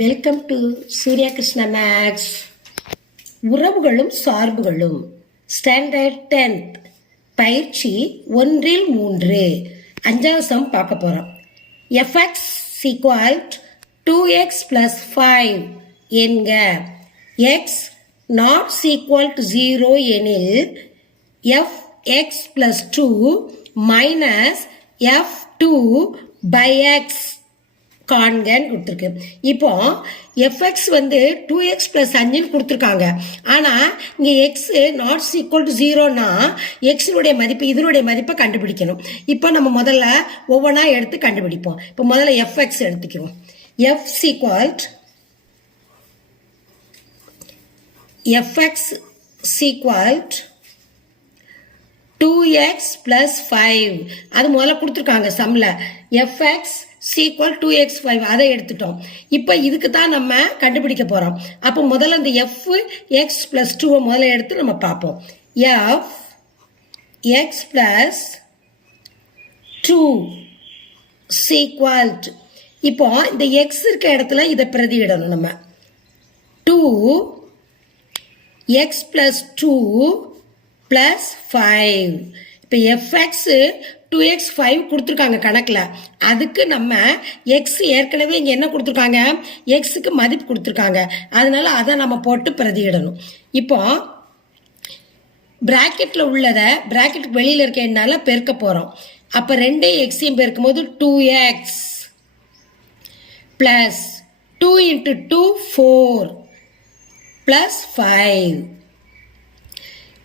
Welcome to Surya Krishna maths. உறவுகளும் சார்புகளும் standard 10th பயிற்சி 1-3 5வது சம் பார்க்க போகிறோம். fx equal 2x plus 5 என்க. x not equal to 0 எனில் fx plus 2 minus f2 by x காண்கன்னு கொடுத்துருக்கு. இப்போ fx வந்து 2x plus 5 கொடுத்துருக்காங்க. ஆனால் இங்கே x நாட் ஈக்குவல் டு 0னா எக்ஸினுடைய மதிப்பு இதனுடைய மதிப்பை கண்டுபிடிக்கணும். இப்போ நம்ம முதல்ல ஒவ்வொன்றா எடுத்து கண்டுபிடிப்போம். இப்போ முதல்ல fx எடுத்துக்கிறோம். fx equal 2x plus 5 அது முதல்ல கொடுத்துருக்காங்க சம்மில். fx equal 2x 5 அதை எடுத்துட்டோம். இப்போ இதுக்கு தான் நம்ம கண்டுபிடிக்க போகிறோம். அப்போ முதல்ல இந்த fx plus 2 முதல்ல எடுத்து நம்ம பார்ப்போம். fx plus 2 equal இப்போ இந்த x இருக்க இடத்துல இதை பிரதியிடணும். நம்ம 2x plus 2 plus 5. இப்போ fx 2x 5 கொடுத்துருக்காங்க கணக்கில். அதுக்கு நம்ம எக்ஸ் ஏற்கனவே இங்கே என்ன கொடுத்துருக்காங்க, எக்ஸுக்கு மதிப்பு கொடுத்துருக்காங்க. அதனால அதை நம்ம போட்டு பிரதியிடணும். இப்போ பிராக்கெட்டில் உள்ளதை பிராக்கெட்டுக்கு வெளியில் இருக்க எண்ணால் பெருக்க போகிறோம். அப்போ 2 எக்ஸையும் பெருக்கும் போது 2x ப்ளஸ் 2 × 2 4 ப்ளஸ் 5.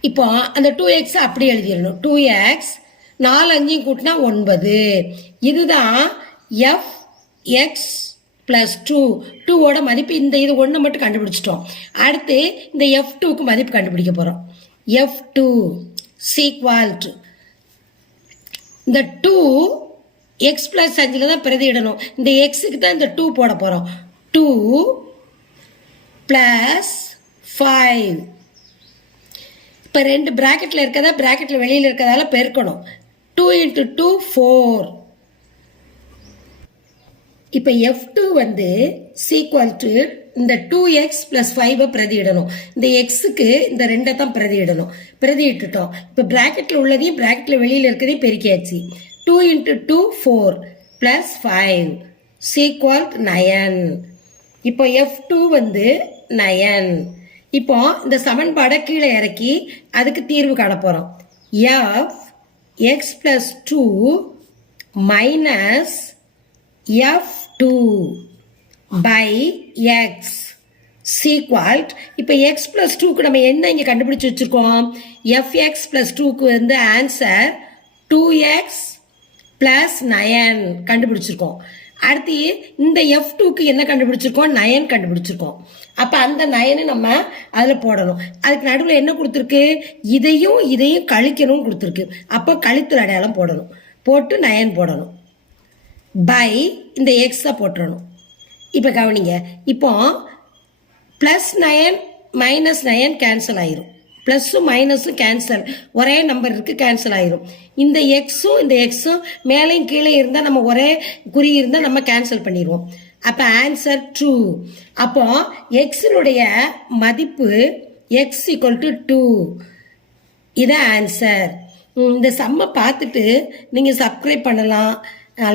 இப்போ அந்த 2x அப்படி எழுதிடணும். 2x 4 5 கூட்டினா 9. இதுதான் fx plus 2. 2ஓட மதிப்பு இந்த இது ஒன்று மட்டும் கண்டுபிடிச்சிட்டோம். அடுத்து இந்த f2க்கு மதிப்பு கண்டுபிடிக்க போகிறோம். f2 equal இந்த 2x plus 5 தான் பிரதியிடணும். இந்த எக்ஸுக்கு தான் இந்த 2 போட போகிறோம். 2 plus 5. இப்போ 2 பிராக்கெட்டில் இருக்கதா பிராக்கெட்டில் வெளியில் இருக்கிறதால பெருக்கணும். 2 × 2 4. இப்போ f2 வந்து equal to இந்த 2x plus 5 பிரதியிடணும். இந்த எக்ஸுக்கு இந்த 2 தான் பிரதியிடணும். பிரதியிட்டுட்டோம். இப்போ பிராக்கெட்டில் உள்ளதையும் பிராக்கெட்டில் வெளியில் இருக்கிறதையும் பெருக்கியாச்சு. 2 × 2 4 plus 5 equal 9. இப்போ f2 வந்து 9. இப்போ இந்த சமன்பாடை கீழே இறக்கி அதுக்கு தீர்வு காண போகிறோம். fx plus 2 minus f2 by x equal இப்போ x plus 2க்கு நம்ம என்ன இங்கே கண்டுபிடிச்சி வச்சுருக்கோம். fx plus 2க்கு வந்து ஆன்சர் 2x plus 9 கண்டுபிடிச்சிருக்கோம். அடுத்து இந்த f2க்கு என்ன கண்டுபிடிச்சிருக்கோம், 9 கண்டுபிடிச்சிருக்கோம். அப்போ அந்த 9 நம்ம அதில் போடணும். அதுக்கு நடுவில் என்ன கொடுத்துருக்கு, இதையும் கழிக்கணும்னு கொடுத்துருக்கு. அப்போ கழித்தல் அடையாளம் போடணும். போட்டு 9 போடணும். பை இந்த எக்ஸை போட்டுறணும். இப்போ கவனிங்க, இப்போ +9 -9 கேன்சல் ஆயிரும். ப்ளஸ்ஸும் மைனஸும் கேன்சல், ஒரே நம்பர் இருக்குது, கேன்சல் ஆயிரும். இந்த எக்ஸும் மேலேயும் கீழே இருந்தால் நம்ம ஒரே குறி இருந்தால் நம்ம கேன்சல் பண்ணிடுவோம். அப்போ ஆன்சர் 2. அப்போ எக்ஸினுடைய மதிப்பு x = 2. இதான் ஆன்சர். இந்த சம்மை பார்த்துட்டு நீங்கள் சப்ஸ்கிரைப் பண்ணலாம்,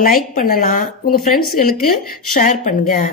லைக் பண்ணலாம், உங்கள் ஃப்ரெண்ட்ஸ்களுக்கு ஷேர் பண்ணுங்கள்.